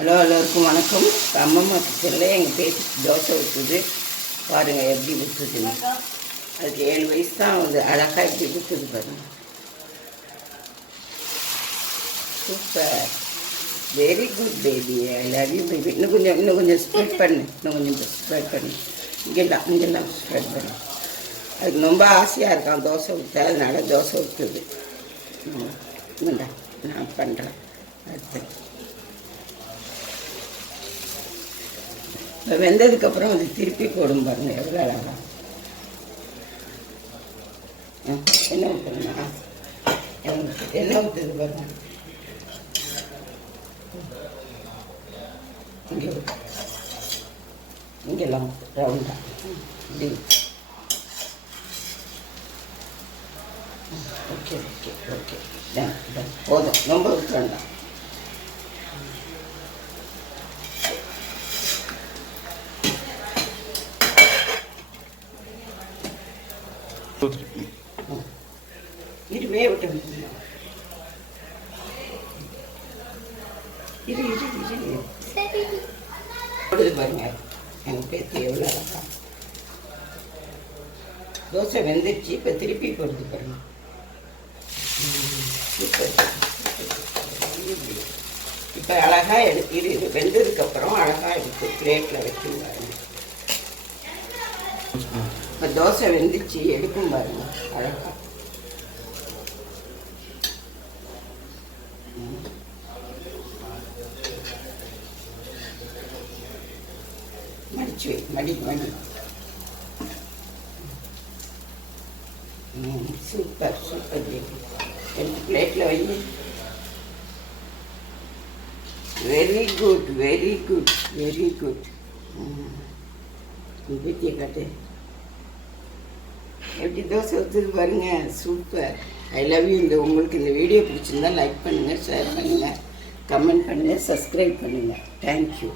Hello எல்லோருக்கும் வணக்கம். அம்மம்மா கிச்சனில் எங்கள் பேத்தி தோசை ஊற்றுது பாருங்கள், எப்படி ஊற்றுதுன்னு. அதுக்கு 7 வயசு தான் ஆகுது. அழகாக எப்படி ஊற்றுது பாருங்கள். Super, very good baby, I love you baby. இன்னும் கொஞ்சம் ஸ்ப்ரெட் பண்ணு, ஸ்ப்ரெட் பண்ணு. இங்கெல்லாம் ஸ்ப்ரெட் பண்ணு. அதுக்கு ரொம்ப ஆசையாக இருக்கான் தோசை ஊற்ற, அதனால தோசை ஊற்றுது. நான் பண்ணுறேன். அடுத்து வெந்ததுக்கப்புறம் அது திருப்பி போடும் பாருங்க, எவ்வளோ அழகா. என்ன ஊற்றுறா, என்ன ஊற்றுது பாருங்க. இங்கெல்லாம் ரவுண்டா இப்படி. ஓகே ஓகே ஓகே, போதும், ரொம்ப ஊற்ற வேண்டாம். இருவே விட்டு பாருங்க, எங்கள் பேத்தி எவ்வளோ அழகா. தோசை வெந்துருச்சு, இப்போ திருப்பி போடுது பாருங்க. இப்போ அழகாக இது வெந்ததுக்கப்புறம் அழகாக எடுத்து பிளேட்டில் வைக்கும் பாருங்க. இப்போ தோசை வெந்துச்சு, எடுக்கும் பாருங்க அழகா. மடிச்சு மடி சூப்பர் சூப்பர் பேபி. எடுத்து பிளேட்டில் வை. Very good very good very good. பேத்தியை காட்டு, எப்படி தோசை ஊற்றுது பாருங்க. Super, I love you. உங்களுக்கு இந்த வீடியோ பிடிச்சிருந்தா லைக் பண்ணுங்கள், ஷேர் பண்ணுங்கள், கமெண்ட் பண்ணுங்கள், சப்ஸ்கிரைப் பண்ணுங்கள். தேங்க்யூ.